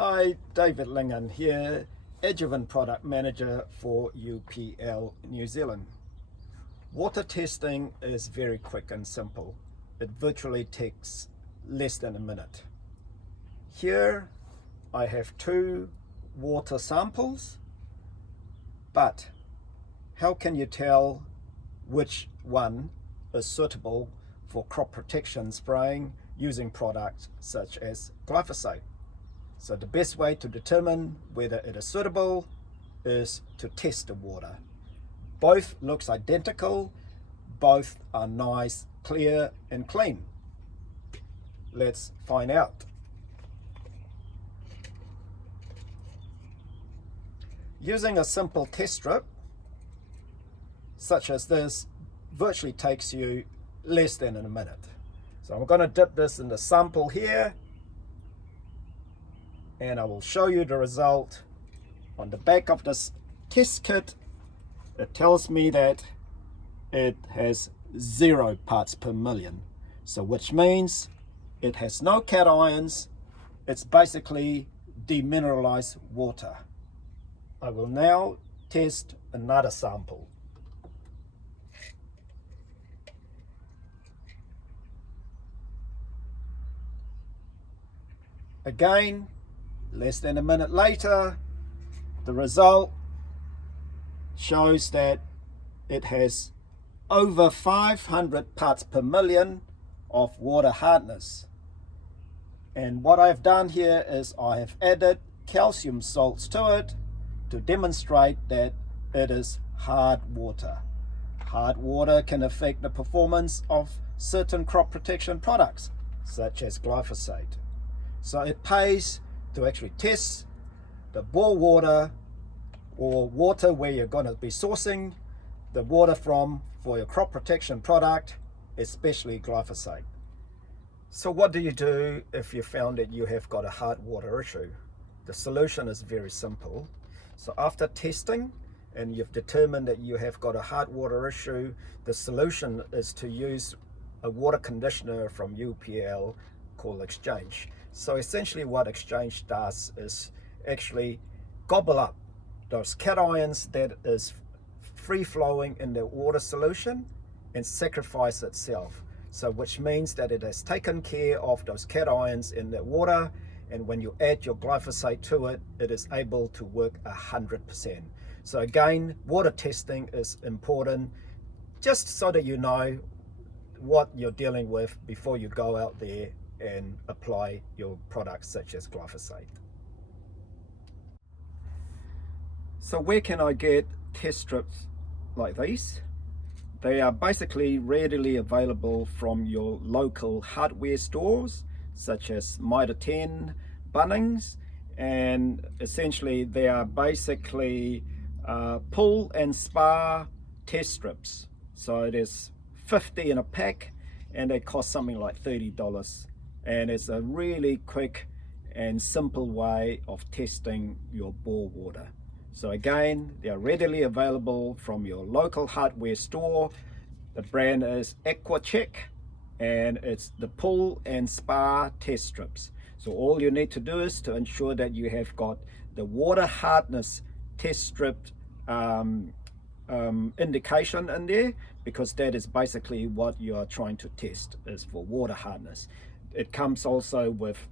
Hi, David Lingan here, Adjuvant Product Manager for UPL New Zealand. Water testing is very quick and simple. It virtually takes less than a minute. Here I have two water samples, but how can you tell which one is suitable for crop protection spraying using products such as glyphosate? So the best way to determine whether it is suitable is to test the water. Both looks identical, both are nice, clear and clean. Let's find out. Using a simple test strip such as this virtually takes you less than a minute. So I'm going to dip this in the sample here, and I will show you the result. On the back of this test kit, it tells me that it has 0 parts per million. So which means it has no cations. It's basically demineralized water. I will now test another sample. Again, less than a minute later, the result shows that it has over 500 parts per million of water hardness. And what I've done here is I have added calcium salts to it to demonstrate that it is hard water. Hard water can affect the performance of certain crop protection products, such as glyphosate. So it pays to actually test the bore water or water where you're going to be sourcing the water from for your crop protection product, especially glyphosate. So what do you do if you found that you have got a hard water issue? The solution is very simple. So after testing and you've determined that you have got a hard water issue, the solution is to use a water conditioner from UPL called Exchange. So essentially what Exchange does is actually gobble up those cations that is free flowing in the water solution and sacrifice itself. So which means that it has taken care of those cations in the water, and when you add your glyphosate to it, it is able to work 100%. So again, water testing is important just so that you know what you're dealing with before you go out there and apply your products such as glyphosate. So where can I get test strips like these? They are basically readily available from your local hardware stores such as Mitre 10, Bunnings, and essentially they are basically pull and spar test strips. So there's 50 in a pack and they cost something like $30. And it's a really quick and simple way of testing your bore water. So again, they are readily available from your local hardware store. The brand is EquiCheck, and it's the pull and spar test strips. So all you need to do is to ensure that you have got the water hardness test strip indication in there, because that is basically what you are trying to test, is for water hardness. It comes also with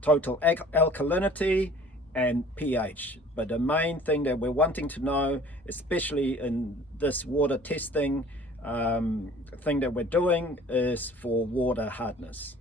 total alkalinity and pH, but the main thing that we're wanting to know, especially in this water testing thing that we're doing, is for water hardness.